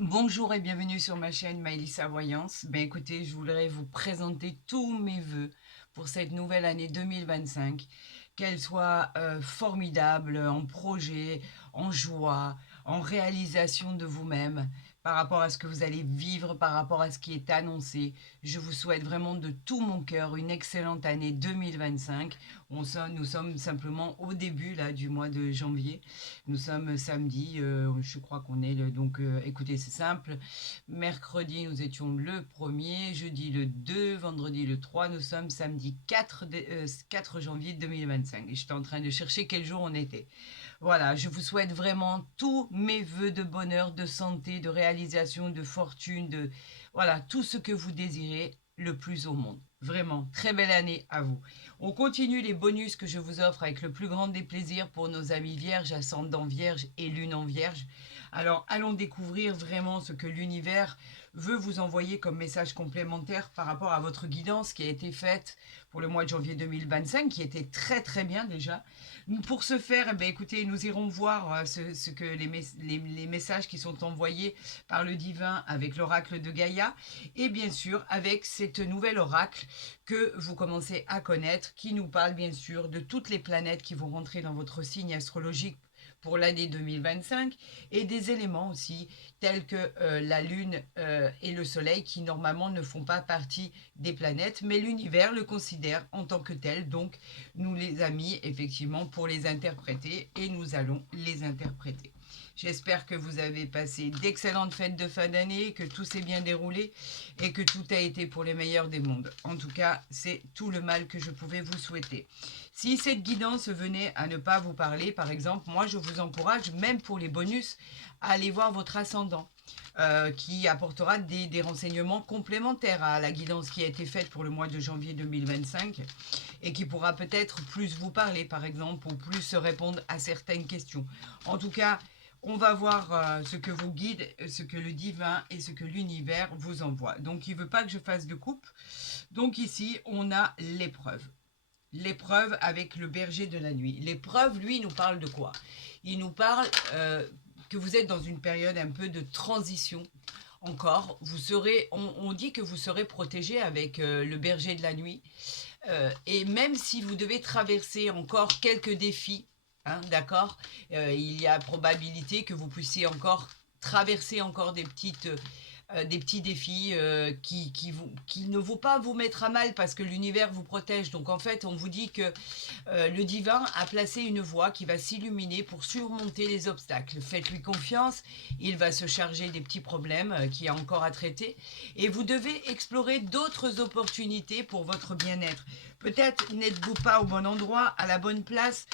Bonjour et bienvenue sur ma chaîne Maëlissa Voyance. Ben écoutez, je voudrais vous présenter tous mes vœux pour cette nouvelle année 2025. Qu'elle soit formidable en projet, en joie, en réalisation de vous-même, par rapport à ce que vous allez vivre, par rapport à ce qui est annoncé. Je vous souhaite vraiment de tout mon cœur une excellente année 2025. Nous sommes simplement au début là, du mois de janvier. Nous sommes samedi, je crois qu'on est le... Donc écoutez, c'est simple. Mercredi, nous étions le 1er, jeudi le 2, vendredi le 3. Nous sommes samedi 4 janvier 2025. Et j'étais en train de chercher quel jour on était. Voilà, je vous souhaite vraiment tous mes voeux de bonheur, de santé, de réalisation, de fortune, de... Voilà, tout ce que vous désirez le plus au monde. Vraiment, très belle année à vous. On continue les bonus que je vous offre avec le plus grand des plaisirs pour nos amis vierges, ascendant vierge et lune en vierge. Alors, allons découvrir vraiment ce que l'univers veut vous envoyer comme message complémentaire par rapport à votre guidance qui a été faite pour le mois de janvier 2025, qui était très très bien déjà. Pour ce faire, eh bien, écoutez, nous irons voir ce que les messages qui sont envoyés par le divin avec l'oracle de Gaïa et bien sûr avec cette nouvelle oracle que vous commencez à connaître qui nous parle bien sûr de toutes les planètes qui vont rentrer dans votre signe astrologique pour l'année 2025 et des éléments aussi tels que la Lune et le Soleil qui normalement ne font pas partie des planètes, mais l'univers le considère en tant que tel. Donc nous les avons mis effectivement pour les interpréter et nous allons les interpréter. J'espère que vous avez passé d'excellentes fêtes de fin d'année, que tout s'est bien déroulé et que tout a été pour les meilleurs des mondes. En tout cas, c'est tout le mal que je pouvais vous souhaiter. Si cette guidance venait à ne pas vous parler, par exemple, moi je vous encourage, même pour les bonus, à aller voir votre ascendant. Qui apportera des renseignements complémentaires à la guidance qui a été faite pour le mois de janvier 2025 et qui pourra peut-être plus vous parler, par exemple, ou plus répondre à certaines questions. En tout cas, on va voir ce que vous guide, ce que le divin et ce que l'univers vous envoie. Donc, il ne veut pas que je fasse de coupe. Donc, ici, on a l'épreuve. L'épreuve avec le berger de la nuit. L'épreuve, lui, nous parle de quoi? Il nous parle que vous êtes dans une période un peu de transition encore. Vous serez, on dit que vous serez protégé avec le berger de la nuit. Et même si vous devez traverser encore quelques défis, hein, d'accord, il y a probabilité que vous puissiez encore traverser encore des petits défis qui ne vont pas vous mettre à mal parce que l'univers vous protège. Donc en fait, on vous dit que le divin a placé une voie qui va s'illuminer pour surmonter les obstacles. Faites-lui confiance, il va se charger des petits problèmes qu'il y a encore à traiter et vous devez explorer d'autres opportunités pour votre bien-être. Peut-être n'êtes-vous pas au bon endroit, à la bonne place,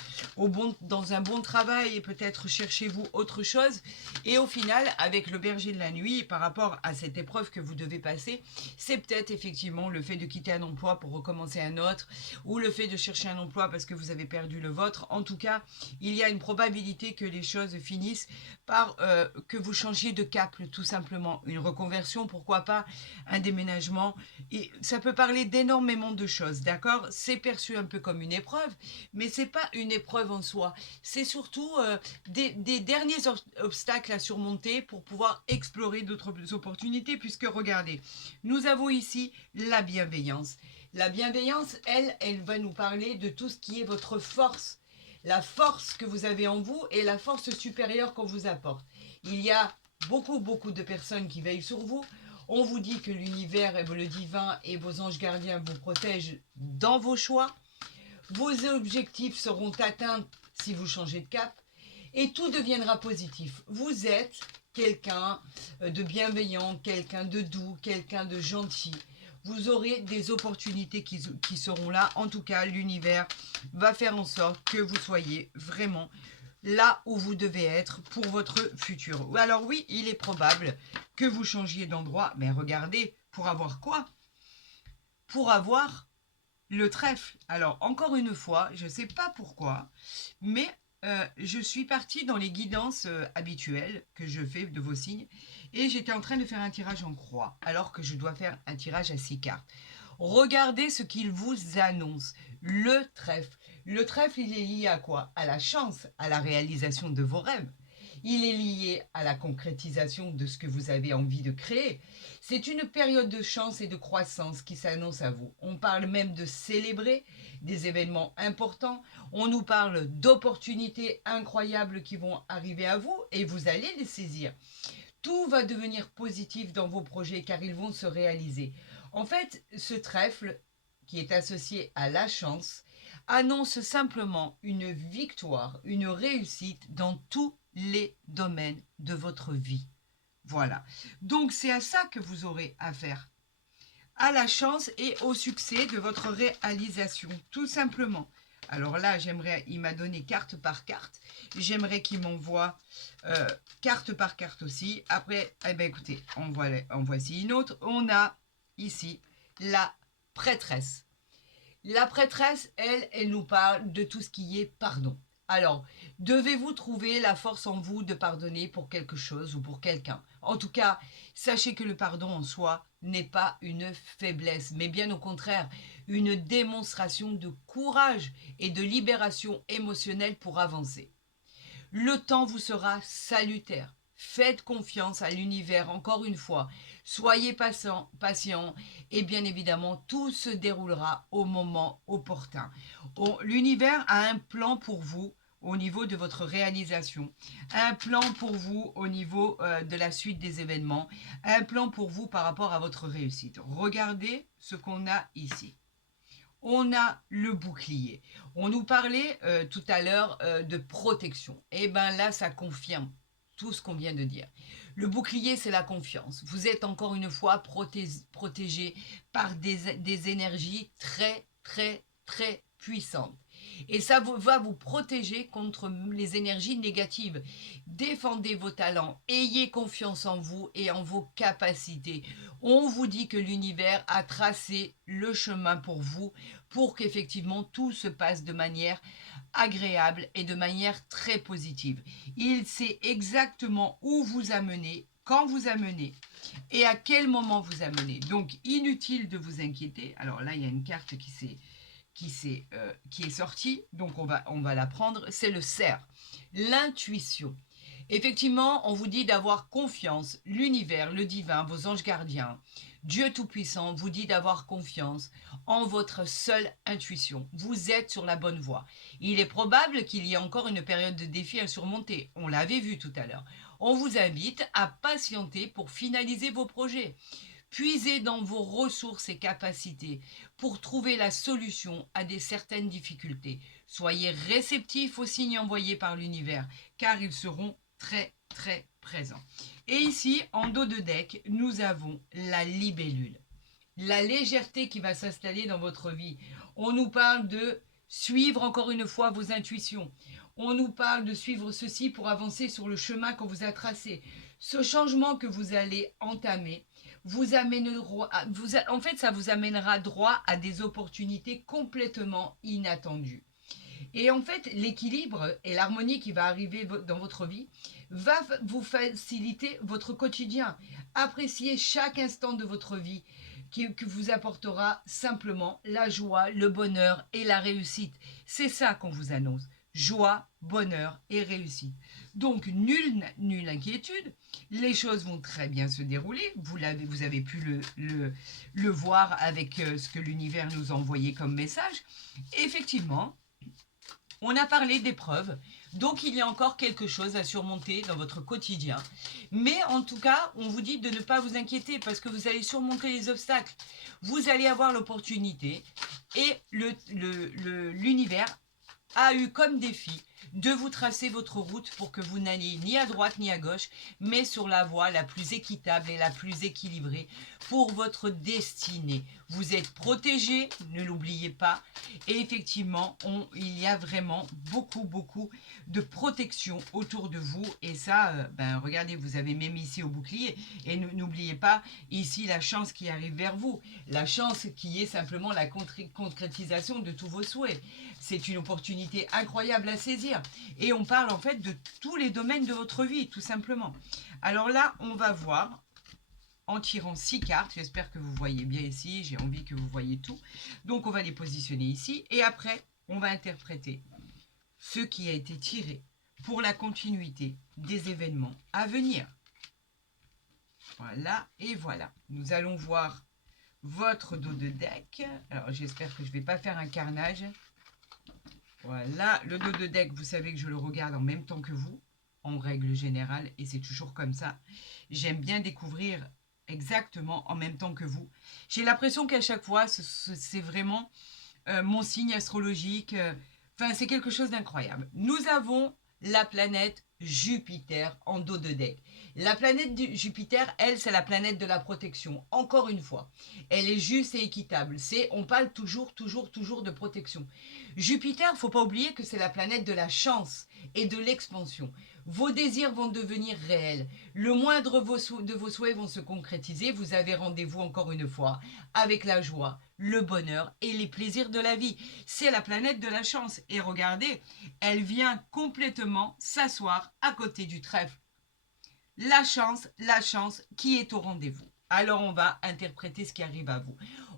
dans un bon travail et peut-être cherchez-vous autre chose. Et au final, avec le berger de la nuit, par rapport à cette épreuve que vous devez passer, c'est peut-être effectivement le fait de quitter un emploi pour recommencer un autre ou le fait de chercher un emploi parce que vous avez perdu le vôtre. En tout cas, il y a une probabilité que les choses finissent par que vous changiez de cap, tout simplement. Une reconversion, pourquoi pas, un déménagement. Et ça peut parler d'énormément de choses, d'accord? C'est perçu un peu comme une épreuve, mais c'est pas une épreuve en soi. C'est surtout des derniers obstacles à surmonter pour pouvoir explorer d'autres opportunités, puisque regardez, nous avons ici la bienveillance. La bienveillance, elle va nous parler de tout ce qui est votre force, la force que vous avez en vous et la force supérieure qu'on vous apporte. Il y a beaucoup de personnes qui veillent sur vous. On vous dit que l'univers, le divin et vos anges gardiens vous protègent dans vos choix. Vos objectifs seront atteints si vous changez de cap et tout deviendra positif. Vous êtes quelqu'un de bienveillant, quelqu'un de doux, quelqu'un de gentil. Vous aurez des opportunités qui seront là. En tout cas, l'univers va faire en sorte que vous soyez vraiment là où vous devez être pour votre futur. Alors oui, il est probable que vous changiez d'endroit. Mais regardez, pour avoir quoi? Pour avoir le trèfle. Alors, encore une fois, je ne sais pas pourquoi, mais je suis partie dans les guidances habituelles que je fais de vos signes et j'étais en train de faire un tirage en croix alors que je dois faire un tirage à 6 cartes. Regardez ce qu'il vous annonce. Le trèfle. Le trèfle, il est lié à quoi? À la chance, à la réalisation de vos rêves. Il est lié à la concrétisation de ce que vous avez envie de créer. C'est une période de chance et de croissance qui s'annonce à vous. On parle même de célébrer des événements importants. On nous parle d'opportunités incroyables qui vont arriver à vous et vous allez les saisir. Tout va devenir positif dans vos projets car ils vont se réaliser. En fait, ce trèfle qui est associé à la chance annonce simplement une victoire, une réussite dans tous les domaines de votre vie. Voilà. Donc c'est à ça que vous aurez affaire. À la chance et au succès de votre réalisation, tout simplement. Alors là, il m'a donné carte par carte. J'aimerais qu'il m'envoie carte par carte aussi. Après, eh ben écoutez, en voici une autre. On a ici la prêtresse. La prêtresse, elle nous parle de tout ce qui est pardon. Alors, devez-vous trouver la force en vous de pardonner pour quelque chose ou pour quelqu'un? En tout cas, sachez que le pardon en soi n'est pas une faiblesse, mais bien au contraire, une démonstration de courage et de libération émotionnelle pour avancer. Le temps vous sera salutaire. Faites confiance à l'univers encore une fois. Soyez patient et bien évidemment, tout se déroulera au moment opportun. L'univers a un plan pour vous au niveau de votre réalisation, un plan pour vous au niveau de la suite des événements, un plan pour vous par rapport à votre réussite. Regardez ce qu'on a ici. On a le bouclier. On nous parlait tout à l'heure de protection. Et bien là, ça confirme tout ce qu'on vient de dire. Le bouclier, c'est la confiance. Vous êtes encore une fois protégé par des énergies très, très, très puissantes. Et ça va vous protéger contre les énergies négatives. Défendez vos talents, ayez confiance en vous et en vos capacités. On vous dit que l'univers a tracé le chemin pour vous pour qu'effectivement tout se passe de manière agréable et de manière très positive. Il sait exactement où vous amener, quand vous amener et à quel moment vous amener. Donc inutile de vous inquiéter. Alors là, il y a une carte qui est sortie, donc on va la prendre, c'est le cerf, l'intuition. Effectivement, on vous dit d'avoir confiance, l'univers, le divin, vos anges gardiens, Dieu Tout-Puissant vous dit d'avoir confiance en votre seule intuition. Vous êtes sur la bonne voie. Il est probable qu'il y ait encore une période de défi à surmonter. On l'avait vu tout à l'heure. On vous invite à patienter pour finaliser vos projets. Puisez dans vos ressources et capacités pour trouver la solution à certaines difficultés. Soyez réceptifs aux signes envoyés par l'univers, car ils seront très, très présents. Et ici, en dos de deck, nous avons la libellule. La légèreté qui va s'installer dans votre vie. On nous parle de suivre encore une fois vos intuitions. On nous parle de suivre ceci pour avancer sur le chemin qu'on vous a tracé. Ce changement que vous allez entamer en fait, ça vous amènera droit à des opportunités complètement inattendues. Et en fait, l'équilibre et l'harmonie qui va arriver dans votre vie va vous faciliter votre quotidien. Appréciez chaque instant de votre vie que vous apportera simplement la joie, le bonheur et la réussite. C'est ça qu'on vous annonce. Joie, bonheur et réussite. Donc, nulle inquiétude. Les choses vont très bien se dérouler. Vous avez pu le voir avec ce que l'univers nous a envoyé comme message. Effectivement, on a parlé d'épreuves, donc il y a encore quelque chose à surmonter dans votre quotidien. Mais en tout cas, on vous dit de ne pas vous inquiéter parce que vous allez surmonter les obstacles. Vous allez avoir l'opportunité et l'univers a eu comme défi de vous tracer votre route pour que vous n'alliez ni à droite ni à gauche, mais sur la voie la plus équitable et la plus équilibrée pour votre destinée. Vous êtes protégé, ne l'oubliez pas. Et effectivement, il y a vraiment beaucoup de protection autour de vous. Et ça, regardez, vous avez même ici au bouclier. Et n'oubliez pas, ici, la chance qui arrive vers vous. La chance qui est simplement la concrétisation de tous vos souhaits. C'est une opportunité incroyable à saisir. Et on parle en fait de tous les domaines de votre vie, tout simplement. Alors là, on va voir en tirant 6 cartes. J'espère que vous voyez bien ici. J'ai envie que vous voyez tout. Donc, on va les positionner ici. Et après, on va interpréter ce qui a été tiré pour la continuité des événements à venir. Voilà, et voilà. Nous allons voir votre dos de deck. Alors, j'espère que je ne vais pas faire un carnage. Voilà, le dos de deck, vous savez que je le regarde en même temps que vous, en règle générale, et c'est toujours comme ça. J'aime bien découvrir exactement en même temps que vous. J'ai l'impression qu'à chaque fois, c'est vraiment mon signe astrologique. Enfin, c'est quelque chose d'incroyable. Nous avons la planète Jupiter en dos de deck. La planète Jupiter, elle, c'est la planète de la protection. Encore une fois, elle est juste et équitable. On parle toujours de protection. Jupiter, faut pas oublier que c'est la planète de la chance et de l'expansion. Vos désirs vont devenir réels. Le moindre de vos souhaits vont se concrétiser. Vous avez rendez-vous encore une fois avec la joie, le bonheur et les plaisirs de la vie. C'est la planète de la chance. Et regardez, elle vient complètement s'asseoir à côté du trèfle. La chance qui est au rendez-vous. Alors on va interpréter ce qui arrive à vous.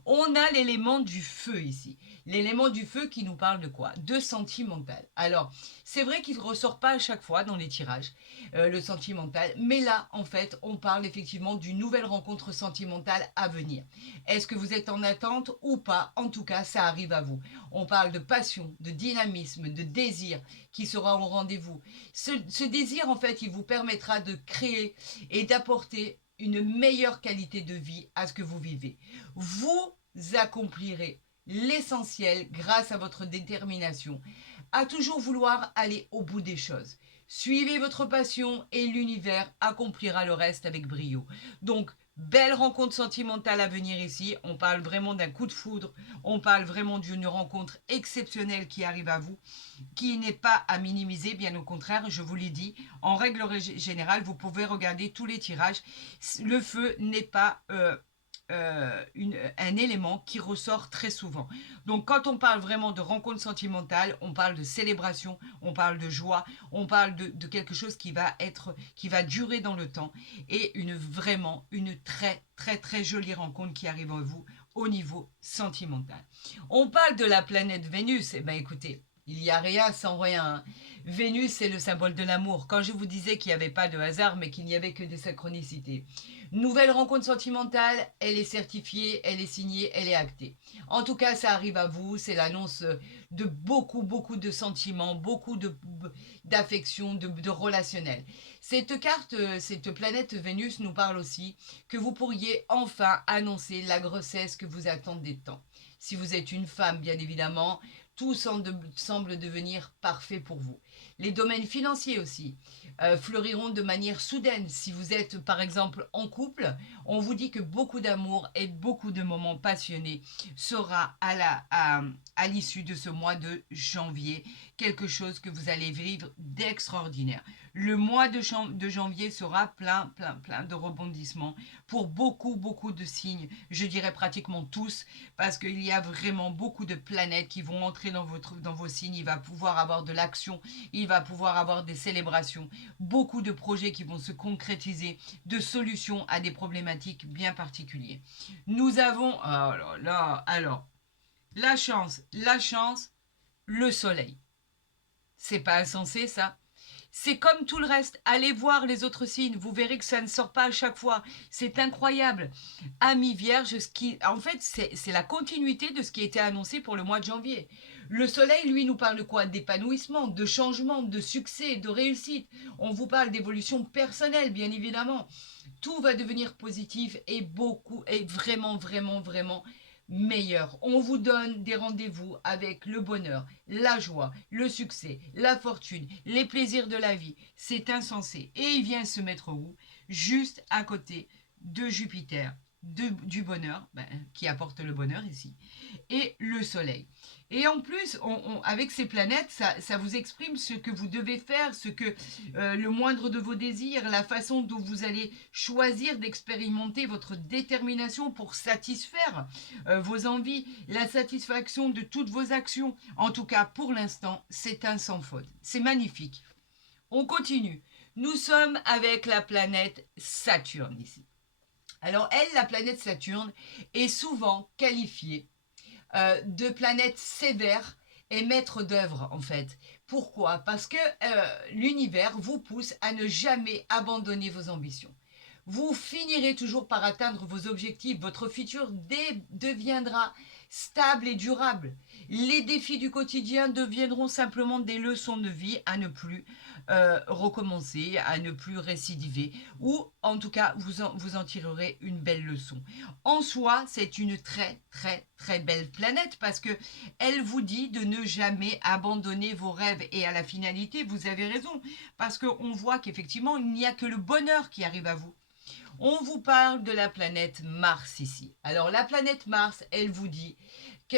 On a l'élément du feu ici. L'élément du feu qui nous parle de quoi? De sentimental. Alors, c'est vrai qu'il ne ressort pas à chaque fois dans les tirages, le sentimental. Mais là, en fait, on parle effectivement d'une nouvelle rencontre sentimentale à venir. Est-ce que vous êtes en attente ou pas? En tout cas, ça arrive à vous. On parle de passion, de dynamisme, de désir qui sera au rendez-vous. Ce désir, en fait, il vous permettra de créer et d'apporter une meilleure qualité de vie à ce que vous vivez. Vous accomplirez l'essentiel grâce à votre détermination, à toujours vouloir aller au bout des choses. Suivez votre passion et l'univers accomplira le reste avec brio. Donc, belle rencontre sentimentale à venir ici. On parle vraiment d'un coup de foudre. On parle vraiment d'une rencontre exceptionnelle qui arrive à vous, qui n'est pas à minimiser, bien au contraire, je vous l'ai dit. En règle générale, vous pouvez regarder tous les tirages. Le feu n'est pas un élément qui ressort très souvent. Donc quand on parle vraiment de rencontre sentimentale, on parle de célébration, on parle de joie, on parle de quelque chose qui va durer dans le temps et vraiment une très jolie rencontre qui arrive à vous au niveau sentimental. On parle de la planète Vénus. Eh bien écoutez, il n'y a rien sans rien. Vénus, c'est le symbole de l'amour. Quand je vous disais qu'il n'y avait pas de hasard, mais qu'il n'y avait que des synchronicités. Nouvelle rencontre sentimentale, elle est certifiée, elle est signée, elle est actée. En tout cas, ça arrive à vous, c'est l'annonce de beaucoup de sentiments, beaucoup d'affection, de relationnel. Cette carte, cette planète Vénus nous parle aussi que vous pourriez enfin annoncer la grossesse que vous attendez tant. Si vous êtes une femme, bien évidemment, tout semble devenir parfait pour vous. Les domaines financiers aussi fleuriront de manière soudaine. Si vous êtes par exemple en couple, on vous dit que beaucoup d'amour et beaucoup de moments passionnés sera à l'issue de ce mois de janvier, quelque chose que vous allez vivre d'extraordinaire. Le mois de janvier sera plein de rebondissements pour beaucoup de signes, je dirais pratiquement tous, parce qu'il y a vraiment beaucoup de planètes qui vont entrer dans vos signes. Il va pouvoir avoir de l'action, il va pouvoir avoir des célébrations, beaucoup de projets qui vont se concrétiser, de solutions à des problématiques bien particulières. Nous avons, la chance, le soleil. C'est pas insensé ça? C'est comme tout le reste. Allez voir les autres signes. Vous verrez que ça ne sort pas à chaque fois. C'est incroyable. Ami Vierge, en fait, c'est la continuité de ce qui était annoncé pour le mois de janvier. Le soleil, lui, nous parle de quoi? D'épanouissement, de changement, de succès, de réussite. On vous parle d'évolution personnelle, bien évidemment. Tout va devenir positif et vraiment meilleur. On vous donne des rendez-vous avec le bonheur, la joie, le succès, la fortune, les plaisirs de la vie. C'est insensé. Et il vient se mettre où? Juste à côté de Jupiter, du bonheur, qui apporte le bonheur ici, et le soleil. Et en plus, avec ces planètes, ça vous exprime ce que vous devez faire, le moindre de vos désirs, la façon dont vous allez choisir d'expérimenter votre détermination pour satisfaire vos envies, la satisfaction de toutes vos actions. En tout cas, pour l'instant, c'est un sans faute. C'est magnifique. On continue. Nous sommes avec la planète Saturne ici. Alors elle, la planète Saturne, est souvent qualifiée de planète sévère et maître d'œuvre en fait, Pourquoi? Parce que l'univers vous pousse à ne jamais abandonner vos ambitions. Vous finirez toujours par atteindre vos objectifs. Votre futur deviendra stable et durable. Les défis du quotidien deviendront simplement des leçons de vie à ne plus recommencer, à ne plus récidiver, ou en tout cas, vous en tirerez une belle leçon. En soi, c'est une très très très belle planète parce que elle vous dit de ne jamais abandonner vos rêves. Et à la finalité, vous avez raison, parce qu'on voit qu'effectivement, il n'y a que le bonheur qui arrive à vous. On vous parle de la planète Mars ici. Alors la planète Mars, elle vous dit que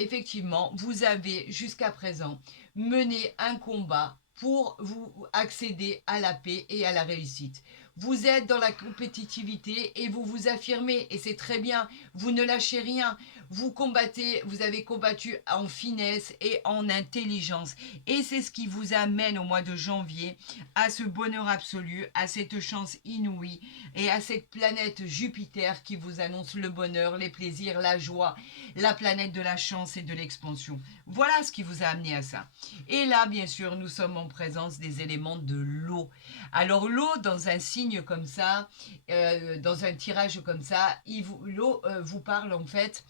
effectivement, vous avez jusqu'à présent mené un combat pour vous accéder à la paix et à la réussite. Vous êtes dans la compétitivité et vous vous affirmez et c'est très bien. Vous ne lâchez rien. Vous combattez, vous avez combattu en finesse et en intelligence. Et c'est ce qui vous amène au mois de janvier à ce bonheur absolu, à cette chance inouïe et à cette planète Jupiter qui vous annonce le bonheur, les plaisirs, la joie, la planète de la chance et de l'expansion. Voilà ce qui vous a amené à ça. Et là, bien sûr, nous sommes en présence des éléments de l'eau. Alors l'eau, dans un signe comme ça, dans un tirage comme ça, l'eau vous parle en fait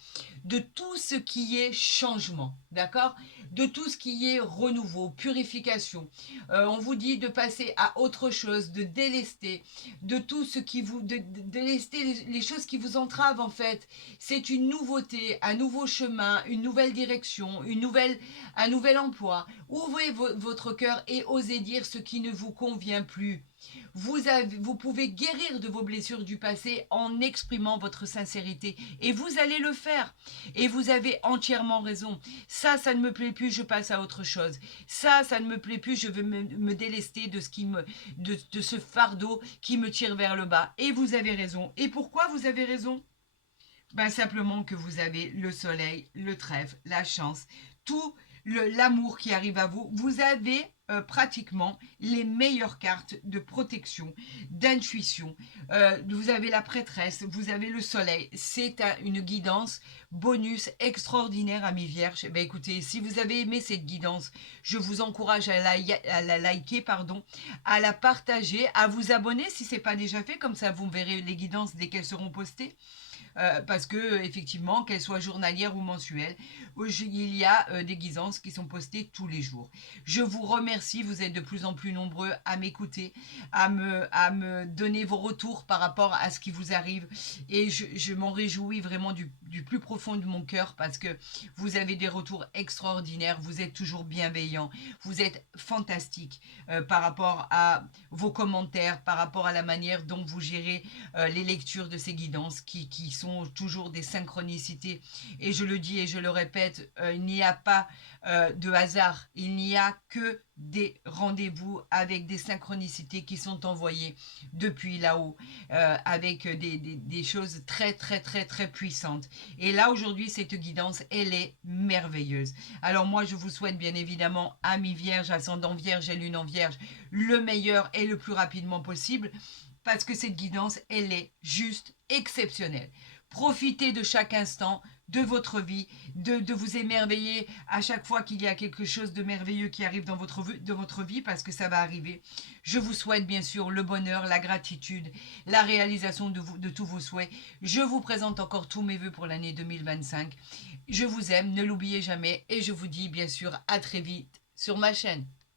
de tout ce qui est changement, d'accord? De tout ce qui est renouveau, purification. On vous dit de passer à autre chose, de délester, de tout ce qui vous... de délester les choses qui vous entravent en fait. C'est une nouveauté, un nouveau chemin, une nouvelle direction, un nouvel emploi. Ouvrez votre cœur et osez dire ce qui ne vous convient plus. Vous pouvez guérir de vos blessures du passé en exprimant votre sincérité. Et vous allez le faire. Et vous avez entièrement raison. Ça ne me plaît plus, je passe à autre chose. Ça ne me plaît plus, je veux me délester de ce fardeau qui me tire vers le bas. Et vous avez raison. Et pourquoi vous avez raison? Ben simplement que vous avez le soleil, le trèfle, la chance, tout l'amour qui arrive à vous. Vous avez pratiquement les meilleures cartes de protection, d'intuition. Vous avez la prêtresse, vous avez le soleil. C'est une guidance bonus extraordinaire, amis vierges. Ben écoutez, si vous avez aimé cette guidance, je vous encourage à la liker, pardon, à la partager, à vous abonner si ce n'est pas déjà fait. Comme ça, vous verrez les guidances dès qu'elles seront postées. Parce que effectivement, qu'elles soient journalières ou mensuelles, il y a des guisances qui sont postées tous les jours. Je vous remercie, vous êtes de plus en plus nombreux à m'écouter, à me donner vos retours par rapport à ce qui vous arrive et je m'en réjouis vraiment du plus profond de mon cœur parce que vous avez des retours extraordinaires, vous êtes toujours bienveillants, vous êtes fantastiques par rapport à vos commentaires, par rapport à la manière dont vous gérez les lectures de ces guidances qui sont toujours des synchronicités. Et je le dis et je le répète, il n'y a pas de hasard, il n'y a que des rendez-vous avec des synchronicités qui sont envoyées depuis là-haut, avec des choses très très très très puissantes. Et là aujourd'hui, cette guidance, elle est merveilleuse. Alors moi, je vous souhaite bien évidemment, amis vierges, ascendant vierge et lune en vierge, le meilleur et le plus rapidement possible parce que cette guidance, elle est juste exceptionnelle. Profitez de chaque instant de votre vie, de vous émerveiller à chaque fois qu'il y a quelque chose de merveilleux qui arrive dans votre vie, parce que ça va arriver. Je vous souhaite bien sûr le bonheur, la gratitude, la réalisation de tous vos souhaits. Je vous présente encore tous mes vœux pour l'année 2025. Je vous aime, ne l'oubliez jamais, et je vous dis bien sûr à très vite sur ma chaîne.